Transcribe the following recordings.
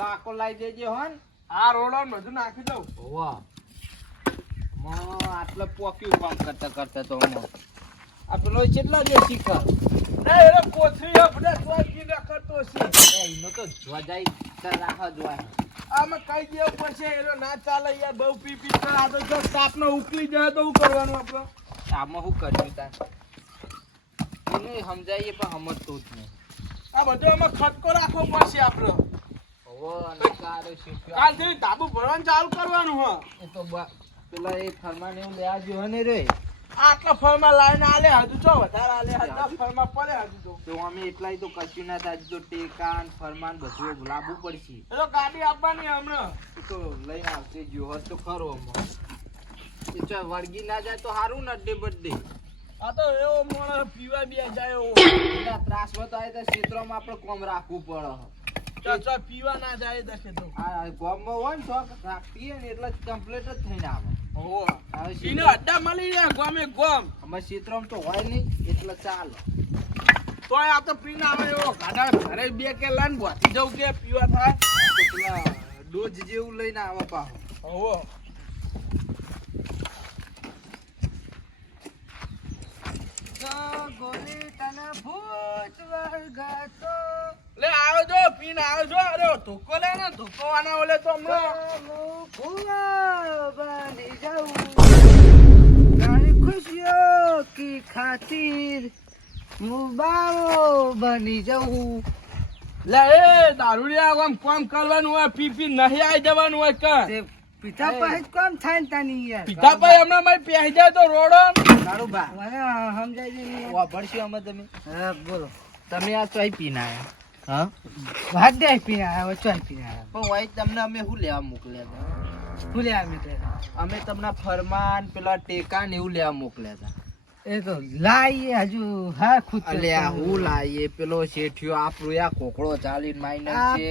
પેલા આકો લાવી દેજે હોન. આ રોડો ને બધું નાખી દઉં. વાહ આટલે પોક્યું કામ કરતા કરતા તો આ પેલો કેટલા દે શીખર એ કોથરી આપણે ચોકી ના કરતો છે. એનો તો જોવા જાય તાર રાખવા જોવાય. આમાં કઈ દેવું પડશે એનો ના ચાલે યાર બહુ પી પી કરે. આ તો જો તાપનો ઉકળી જાય તો શું કરવાનું આપણે? આમાં શું કર્યું તાર એને સમજાઈએ પણ સમજતો જ નહીં. આ બધું આમાં ખટકો રાખવો પડશે આપણે. કાલથી ધાબુ ભરવાનું ચાલુ કરવાનું હ. એ તો પેલા એ ફરમાન એવું લેવા જો ને રે આટલા ફળમાં લાઈને આલે હજુ ચો વધારે આલે હજુ ફળમાં પડે હજુ તો અમે એટલાય તો કશું ના થાય. તો ટેકાન ફરમાન બધું લાવવું પડશે. એ તો ગાડી આપવાની હમણાં એ તો લઈને આવશે જો હોત તો ખરો હમણાં. એ ચો વળગી ના જાય તો સારું ને અડ્ડે બડ્ડે. આ તો એવો મોણસ પીવા બે જાય એવો ત્રાસમાં તો આવે તો ક્ષેત્રમાં આપણે કોમ રાખવું પડે. ચાચા પીવા ના જાય દેખે તો આ ગોમમાં હોય ને તો રાખીએ ને એટલે કમ્પ્લીટ જ થઈને આવે. ઓહો હવે ઈને અડ્ડા મળી જાય ગોમે ગોમ. અમારે ક્ષેત્રમાં તો હોય નહીં એટલે ચાલે. તો આ તો પીને આવે એવો ગાડા ઘરે બે કે લાઈન બોધી જવું કે પીવા થાય તો પેલા ડોઝ જેવું લઈને આવે પાછો. ઓહો લે આવો જો પીને આવો જો. અરે ધોકો લે ને ધોકો આના ઓલે તો હમણાં खुशियों की खातिर मुबारो बनी जाऊं. લે એ દારૂડિયા આમ કામ કરવાનું હોય પી પી નહીં આવી જવાનું હોય કર. પિતા પાસે કોમ થાય તાની યાર. પિતા ભાઈ હમણાં મારી પહેરી જાય તો રોડો તારું બા મને સમજાય છે વાપરશું અમે તમે. હા બોલો તમે આ ચોઈ પીને આયા? હા વાત દે પીને આયા ચોઈ પીને આયા પણ વાઈ તમને અમે શું લેવા મોકલ્યા હતા? શું લેવા મોકલ્યા? અમે તમને ફરમાન પેલા ટેકા ને એવું લેવા મોકલ્યા હતા. એ તો લાઈએ હજુ હા ખુદ અલ્યા હું લાઈએ પેલો શેઠિયો આપણો આ કોકડો ચાલીને માઇનસ છે.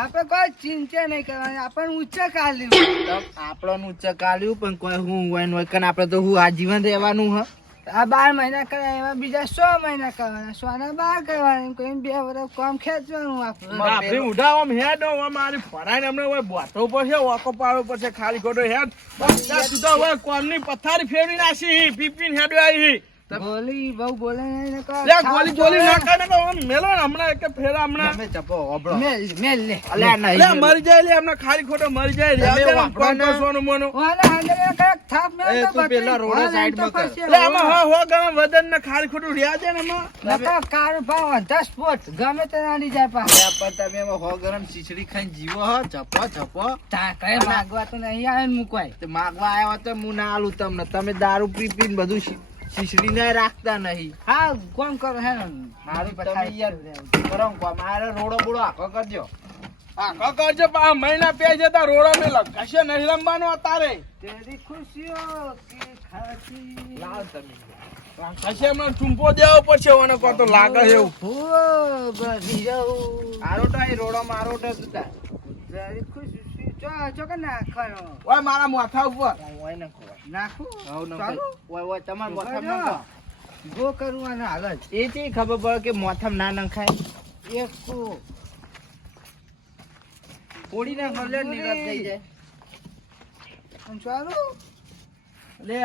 આપણે કોઈ ચિંતા નહીં કરવાની. આપણને ઊંચા કાઢ્યું આપણને ઊંચા કાઢ્યું પણ કોઈ હું હોય ને કન આપણે તો હું આજીવન રહેવાનું હ. આ 12 મહિના કરાય એમાં બીજા 100 મહિના કરવાના 100 ના 12 કરવાના કોઈ 2 વર્ષ કામ ખેંચવાનું આપણે. બાપરી ઉઠાવ આમ હેડ મારી ફરાઈને હમણાં હોય બોતો પડશે ઓકો પાડવો પડશે ખાલી ખોટો હેડ સુધા હોય કોમની પથારી ફેરવી નાખી પીપીન હેડ આવી ગોલી બહુ બોલે નહીં ને લે ગોલી ગોલી ના કાને તો આમ મેલો ને હમણાં એક ફેરા હમણાં મે ચપો ઓબળો મેલ લે અલ્યા નહીં લે મરી જાય લે હમણાં ખાલી ખોટો મરી જાય રે કોણ કરવાનું મોનો ઓલા અંદર કઈક થાપ મે તો તું પેલા રોડ સાઈડ માં કર લે આમાં હો ગમ વદન ને ખાલી ખોટું રહ્યા છે ને માં નકા કાર ભાવ 10 ફૂટ ગમે તે નાડી જાય પાછા પણ તમે એમાં હો ગરમ શીશડી ખાઈને જીવો હો ચપો ચપો તા કઈ માગવા તો નહીં આવે ને મુકવાય તે માગવા આવ્યો તો હું ના આલું તમને. તમે દારૂ પી પીને બધું શીશડી ને રાખતા નહીં. હા કોમ કરો હે મારી પથારી યાર કરો કોમ મારે રોડો બોડો આખો કરજો. આખો કરજો પા મહિના પે જતા રોડો મે લગશે નહીં રમવાનો તારે. તેરી ખુશીઓ કી ખાતી લાવ તમે પછી હમણાં ટૂંપો દેવો પડશે ઓને કો તો લાગે એવું હો બધી જાઉં આરોટો એ રોડો મારોટો સુતા તેરી ખુશી ચો કે નાખવાનો ઓય મારા માથા ઉપર ઓય નાખો નાખું હવ નાખો ઓય તમાર મોથામ નાખો ગો કરવાનો હાલત એ થી ખબર પડે કે મોથામ ના નખાય. એક કો કોડી ના ગલે નિરત થઈ જાય ચાલો લે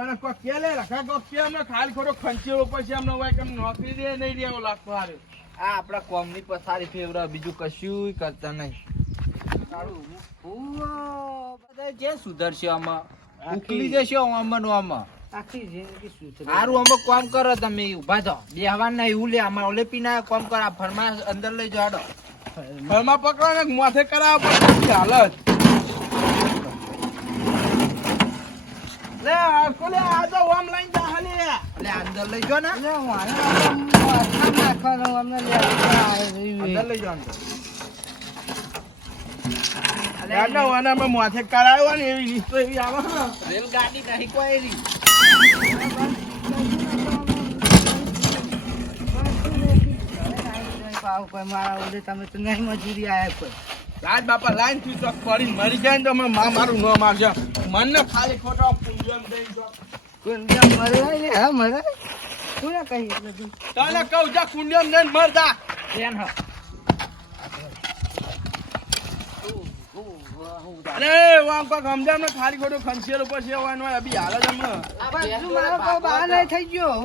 ઓને કો કે લે રખા કો કે હમણાં ખાલી ખોટો ખંચેલો પછી હમણાં હોય કે નોકરી દે નહીં દેવો લાગતો હારે. આ આપણા કોમની પથારી ફેવરા બીજું કશું કરતા નહીં. બધા જે સુધરશે આમાં ઉકલી જશે આમાં આમાં આખી જિંદગી સુધરે. સારું અમે કામ કરો તમે ઉભા થો બેહવા ના એવું લે આમાં ઓલે પીના કામ કરો ફરમા અંદર લઈ જાડો ફળમાં પકડો ને માથે કરાવ પડે હાલત લે કોલે આ તો ઓમ લઈને જા હાલે એટલે અંદર લઈ જો ને લે મારે નાખવાનો અમને લે અંદર લઈ જો અંદર ના વાના મેં માથે કરાવ્યો ને એવી રીત તો એવી આવે રેલગાડી નહીં કોઈ રી મારા ઓલે તમે તો નહીં મજૂરી આયા કોઈ રાજ બાપા લાઈન થી ચોક પડી મરી જાય ને તો મારું ન મારજો મને ખાલી ખોટો પૂંજન દઈ દો કુંડિયા મરે હા મરે તું ના કહી એટલે તું તને કહું જા કુંડિયા ને મર જા બેન હ અરે વામ કોક સમજામ ને ખાલી ખોટો ખંચેલો પછી આવવાનો હોય અભી હાલ જ હમણાં થઈ ગયો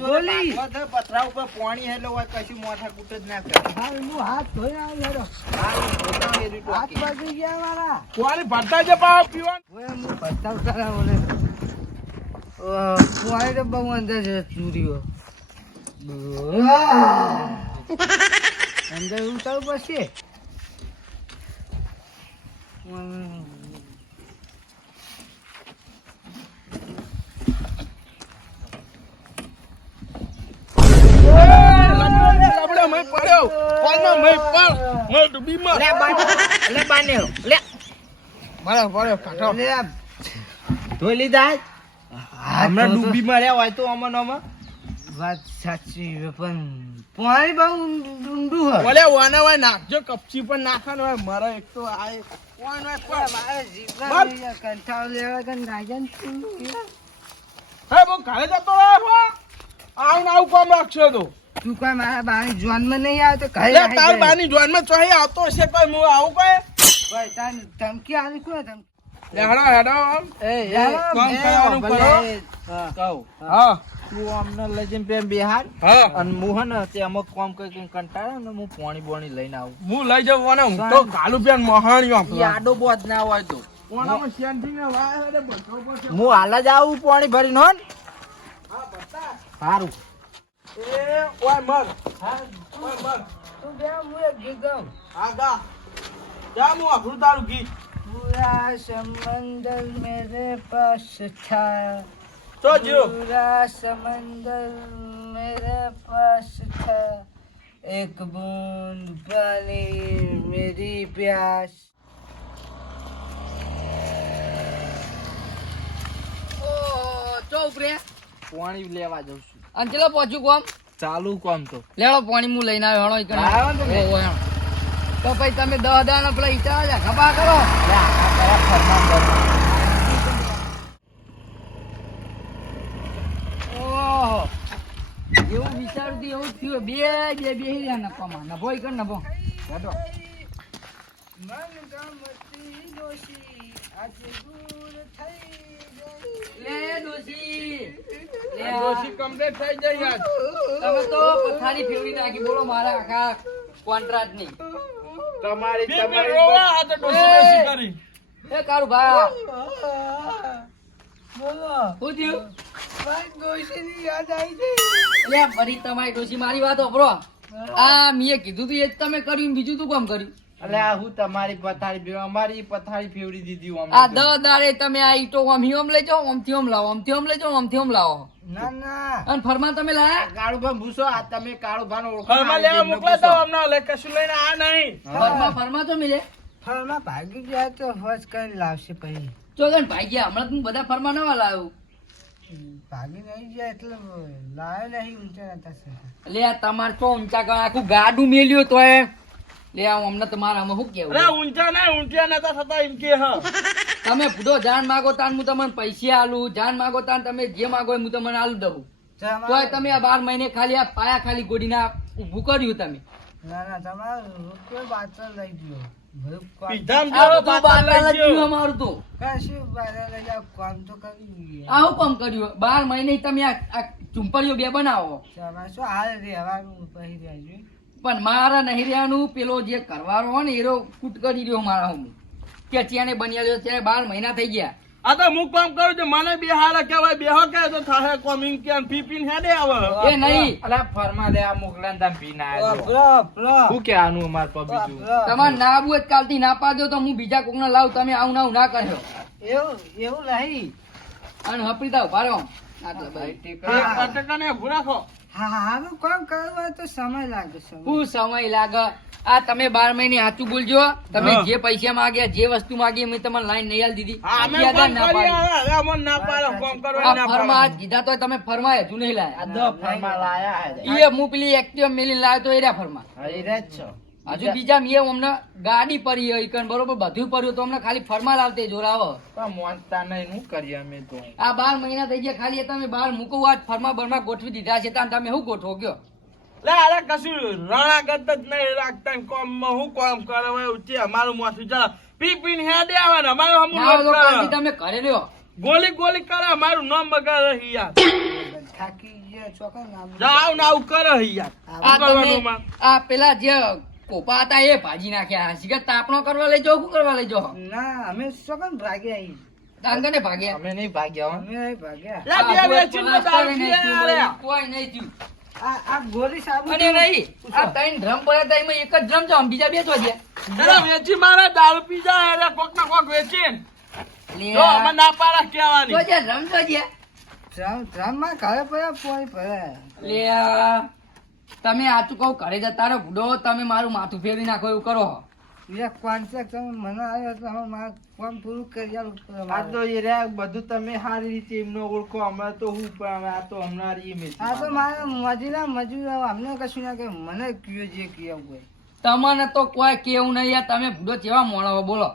બોલી પથરા ઉપર પાણી એટલે હોય કશું મોઠા કૂટ જ ના કરે હાથ ધોઈ આવ્યો હાથ બાજુ ગયા મારા કોની ભરતા છે પાવ પીવા હું બતાવતા બોલે પાણી તો બહુ અંદર છે ચૂરીઓ અંદર ઉતારું પછી ધોઈ લીધા હમણાં ડૂબી માર્યા હોય તો આમાં વાત સાચી પણ પાણી બહુ ઊંડું હોય ઓલે વાના હોય નાખજો કપચી પણ નાખવાનો હોય મારા એક તો આ મારે જીવન કંટાળો લેવા કે નાગન હે બહુ ઘરે જતો રહ્યો આવું આવું કામ રાખશો તો તું કોઈ મારા બાની જોનમાં નહીં આવે તો ઘરે લે તાર બાની જોનમાં ચોહી આવતો હશે કોઈ હું આવું કોઈ ભાઈ તાર ધમકી આલી કોઈ ધમકી હેડો હેડો કામ કરવાનું કરો કહું હા તું અમને લઈ જઈને પેન બિહાર હા અને હું હે ને તે અમુક કામ કરી કંટાળે ને હું પાણી બોણી લઈને આવું હું લઈ જવાનો હું તો ગાલું પેન મહાણ્યો ઈ આડો બોજ ના હોય તો કોણામાં શાંતિ ને વાય હેડે બધો પડશે હું હાલ જ આવું પાણી ભરીને હો ને હા બતા સારું એ ઓય મર હા ઓય મર તું બે હું એક ગીત ગાઉં હા ગા જા હું આપણું તારું ગીત पूरा समंदर मेरे पास था તો જો पूरा समंदर मेरे पास था एक बूंद पानी मेरी प्यास પાણી લેવા જઉં છું અને ચલો પહોંચ્યું કોમ ચાલુ કામ તો લેડો પાણી હું લઈને આવ્યો હેણો આવ્યો ને તમે? તો પછી તમે 10 દાણા પેલા ઈટા છે ખભા કરો ઓહો એવું વિચારતી એવું થયું બે બેહી રહ્યા નફામાં નફો ઈ કર નફો હેડો મન ગમતી દોશી આજે દૂર થઈ ગઈ લે ડોશી લે દોશી કમ્પ્લીટ થઈ જાય યાર તમે તો પથારી ફેરવી નાખી બોલો મારા આખા કોન્ટ્રાક્ટ ની તમારી બીપી રોવા આ તો ડોશી કરી એ કાળુ ભા બોલો શું થયું મારી દોશીની યાદ આવી ગઈ લે ફરી તમારી ડોશી મારી વાત ઓભરો આ મીએ કીધું તું એ જ તમે કર્યું ને બીજું તું કામ કર્યું અલે આ હું તમારી પથારી અમારી પથારી ફેવડી દીધી અમને આ 10 દાડે તમે આ ઈટો આમ ઓમ લઈ જાઓ આમથી ઓમ લાવો આમથી ઓમ લઈ જાઓ આમથી ઓમ લાવો ના ના અને ફરમા તમે લાયા કાળુભા ભૂસો આ તમે કાળુભાનો ઓળખો ઘરમાં લેવા મોકલા તો અમને લે કશું લઈને આ નહીં ફરમા તો મિલે ફળમાં ભાગી ગયા તો ફર્સ્ટ કરીને લાવશે પછી ચોગન ભાઈ ગયા હમણાં તું બધા ફરમા નવા લાવ્યો ભાગી નહીં ગયા એટલે લાવ્યો નહીં ઊંચા નતા થતા. લે આ તમાર તો ઊંચા કર આખું ગાડું મેલ્યું તો એ લે આ અમને તમારા આમાં શું કેવું અરે ઊંચા નહીં ઊંચા નતા થતા એમ કે હા તમે ભૂડો જાન માગો તાન હું તમને પૈસા આલું જાન માગો તાન તમે જે માગો એ હું તમને આલું દઉં તોય તમે આ 12 મહિને ખાલી આ પાયા ખાલી ગોડીના ઊભું કર્યું તમે ના ના તમારો રૂપિયો બાતલ લઈ ગયો પીધામ આ જેવો બધું બાતલ બાતલ જ લઈ ગયો. થયું અમારું તો કશું બાતલ લઈ જાવ કામ તો કરી આવું કામ કર્યું 12 મહિને તમે આ ચુંપડીઓ બે બનાવો તમારે શું હાલ રહેવાનું પછી રહેજો પણ મારા નહીં રહ્યાનું પેલો જે કરવાનો હોય ને એરો કૂટ કરી રહ્યો મારા હું કે ત્યાંને બની આવ્યો ત્યારે 12 મહિના થઈ ગયા આ તો હું કામ કરું છું મને બે હારા કહેવાય બેહો કે તો થાહે કોમ ઇન કે પીપીન હેડે આવે એ નહીં અલા ફરમા દે આ મોકલાન તમે પીને આવ્યા શું કે આનું અમાર પબીજું તમારે ના આવું જ કાલથી ના પાડો તો હું બીજા કોકને લાવ તમે આવું ના ના કરશો એવું નહીં અને હપડી દો ભારો આટલા ભાઈ અટકાને ઉભું રાખો હા હારું કામ કરવા તો સમય લાગે છે શું સમય લાગે આ તમે 12 મહિને સાચું બોલજો તમે જે પૈસા માંગ્યા જે વસ્તુ માંગી મેં તમને લાઈન નહીં આલી દીધી હા, અમે 11,000 કામ ના કરીએ પાડી. હવે અમને ના પાડો કામ કરવા આ ના ફરમા પાડો કીધા તો તમે ફરમા હજુ નહીં આ લાયા દો ફરમા લાયા ઈએ હું પેલી એક્ટિવા મેલીને લાવ્યો તો એર્યા ફરમા હરી રે જ છો હજુ બીજા મેં અમને ગાડી પડી હોય કણ બરોબર બધું પડ્યું તો અમને ખાલી ફરમા લાવતે જોરાવો પણ મોનતા નહીં શું કરીએ અમે તો આ 12 મહિના થઈ ગયા ખાલી તમે 12 મૂકો વાત ફરમા બરમાં ગોઠવી દીધા છે તાન તમે શું ગોઠવો ગયો લે અરે કશું રણાગત જ નહીં રાખતા ને કોમમાં હું કોમ કરે હવે ઉચી અમારું માથું ચાલે પી પીને હેડે આવે ને અમારું હમું ના, લોટ તો કરે. કાલથી તમે ઘરે રહ્યો. ગોલી ગોલી કરે અમારું નામ બગાડે છે યાર થાકી ગયા ચોકા નામ જાવ ને આવું કરે છે યાર આ શું કરવાનું તમે માં? આ પેલા જે કોપા હતા એ ભાજી નાખ્યા શીખર તાપણો કરવા લઈ જાઓ શું કરવા લઈ જાઓ ના અમે ચોકા ભાગ્યા અહીં તાંગને ભાગ્યા અમે નહીં ભાગ્યા હો. અમે નહીં ભાગ્યા લે બે વેચીને તો દારૂ પીએ યાર. કોઈ નહીં થયું. આ ગોરી સાબુ અને નહીં આ ત્રણ ડ્રમ પડ્યા હતા એમાં એક જ ડ્રમ છે આમ બીજા બે તો છે અરે વેચી મારે દારૂ પી જાય અરે કોક ના કોક વેચીને લે જો અમે ના પાડા કહેવાની તો જે ડ્રમ તો છે ડ્રામમાં ઘરે પડ્યા પોઈ પડ્યા લે તમે આચું કહું ઘરે જતા રહો બુડો તમે મારું માથું ફેરવી નાખો એવું કરો બીજા કોન્ટ્રાક્ટ તમે મને આવ્યો તો હવે મારે કામ પૂરું કરી આલું પડે આ મારે. તો એ રહ્યા બધું તમે સારી રીતે એમને ઓળખો અમે તો હું પણ અમે આ તો હમણાં રીએ મેથી આ તો મારે મજૂર અમને કશું ના કે મને કયો જે કયો કોઈ તમને તો કોઈ કેવું નહીં યાર તમે બુડો કેવા મોણો બોલો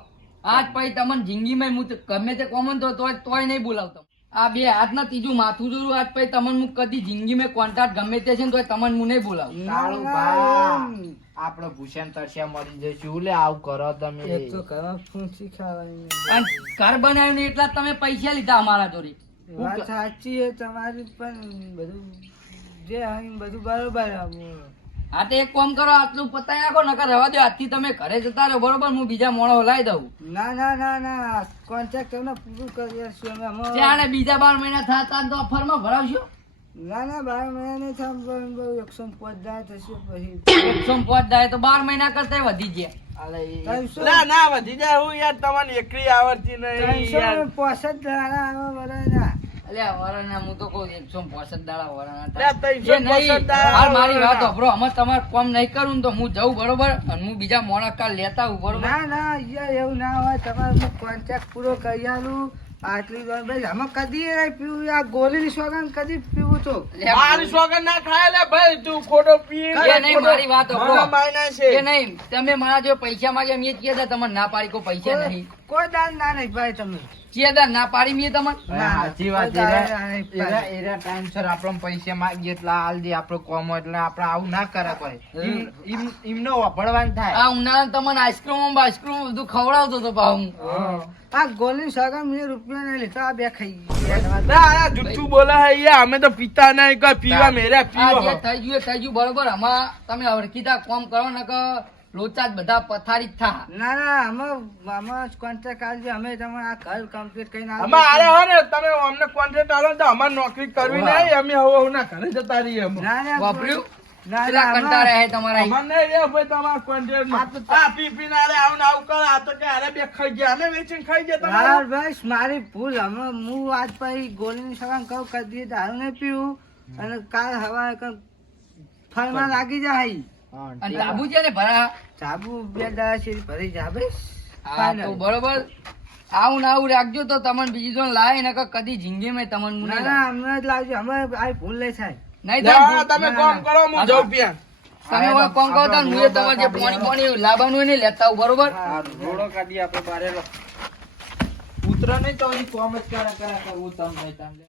આજ પછી તમને જિંદગીમાં હું તો ગમે તે કોમન તો તોય નહીં બોલાવતો આ બે હાથના ત્રીજું માથું જોયું આજ પછી તમને હું કદી જિંદગીમાં કોન્ટ્રાક્ટ ગમે તે છે ને તોય તમને હું નહીં બોલાવું તારું બા આપણે ભૂષણ તરસ્યા મરી જઈશું લે આવું કરો તમે એક તો કરવા ફૂંસી ખાવાની અને ઘર બનાવ્યું ને એટલા જ તમે પૈસા લીધા અમારા જોડે વાત સાચી છે તમારી પણ બધું જે અહીં બધું બરોબર હા તો એક કામ કરો આટલું પતાઈ નાખો નકર રહેવા દો આજથી તમે ઘરે જતા રહો બરોબર હું બીજા મોણો લાવી દઉં ના ના ના ના કોન્ટ્રાક્ટ તમને પૂરું કરી દઈશું અમે અમારો- ત્યારે બીજા 12 મહિના થતા તો ઓફરમાં ભરાવશો ના ના 12 મહિના નહીં થાય 105 દાડા થશે પછી 105 થાય તો 12 મહિના કરતા વધી ગયા અલે એ 300 લે ના વધી જાય હું યાર તમને એકલી આવડતી નહીં યાર 365 દાડા આવે બરાબર અલ્યા વરાના હું તો કહું 165 દાડા વરાના લે થાય. 365 એ નહીં, દાડા હાલ મારી વાત વરાના. સાંભળો અમે તમારે કામ નહીં કરું ને તો હું જઉં બરોબર અને હું બીજા મોણા કાલ લેતા આવું બરોબર ના ના યાર એવું ના હોય તમારે કોન્ટ્રાક્ટ પૂરો કરી આલું આટલી વાર ભાઈ આમાં કદી નહીં પીવું આ ગોળીની સોગંદ કદી પીવું તો લે, મારી સોગંદ ના ખાય લે ભાઈ તું ખોટો પી એ નહીં મારી વાત સાંભળો. મને માયના છે એ નહીં તમે મારા જો પૈસા માંગે મેં જ કીધા તમને ના પાડી કોઈ પૈસા નહીં કોઈ દાન ના નહીં ભાઈ તમે કીધા ના પાડી મેં તમને સાચી વાત કોઈ દાન નહીં ભાઈ. એરા ટાઈમસર આપણને પૈસા માંગીએ એટલે હાલ દે આપણો કોમ હોય એટલે આપણે આવું ના કરે કોઈ એમને વાપરવાનું થાય આ ઉનાળા તમને આઈસ્ક્રીમ બધું ખવડાવતો હતો પાછું આ ગોળીની સોગંદ મેં રૂપિયા નહીં લીધા આ બે ખાઈ ગયા ના આ જુઠ્ઠું બોલે હે યાર અમે તો પીતા નહીં કોઈ પીવા મેરે આ પીવો જે થઈ ગયું બરોબર આમાં તમે હરખીતા કામ કરો ને કે લોચા જ બધા પથારી જ થા ના ના આમાં કોન્ટ્રાક્ટ આવજો અમે તમે આ ઘર કમ્પ્લીટ કરીને અમે આરે હો ને તમે અમને કોન્ટ્રાક્ટ આલો ને તો અમારે નોકરી કરવી નહીં અમે હવે ના ઘરે જતા રહીએ અમે ના ના વાપર્યું ના પેલા ના કંટાળ્યા હે તમારા અમારે નહીં રે ભાઈ તમારા કોન્ટ્રાક્ટ આ પી પીને આરે આવું ને આવું કરે આ તો કે આરે બે ખાઈ ગયા અમે વેચીને ખાઈ ગયા તમારે હા બસ મારી ભૂલ અમે હું આજ પછી ગોળીની સગન કહું કદી દારૂ નહીં પીવું અને કાલ હવા ફળમાં લાગી જાય હા, અને તાબુ છે ને ભરા સાબુ 2 દાડા શેરી ભરી જાબે હા તો બરોબર આવું ને આવું રાખજો તો તમને બીજી જોન લાવે ને કે કદી જિંદગીમાં તમને હું ના નહીં ના લાવું. અમને જ લાવજો અમે આ ભૂલ નહીં થાય નહીં જા, થાય તમે કામ કરો હું જાઉં પ્યા તમે હવે કોમ કરો તો હું એ તમારે જે પાણી લાવવાનું હોય ને લેતા આવું બરોબર આ રોડો કાઢી આપણે બારે ઉતરો નહીં તો હજી કોમ જ કરે કરવું તમને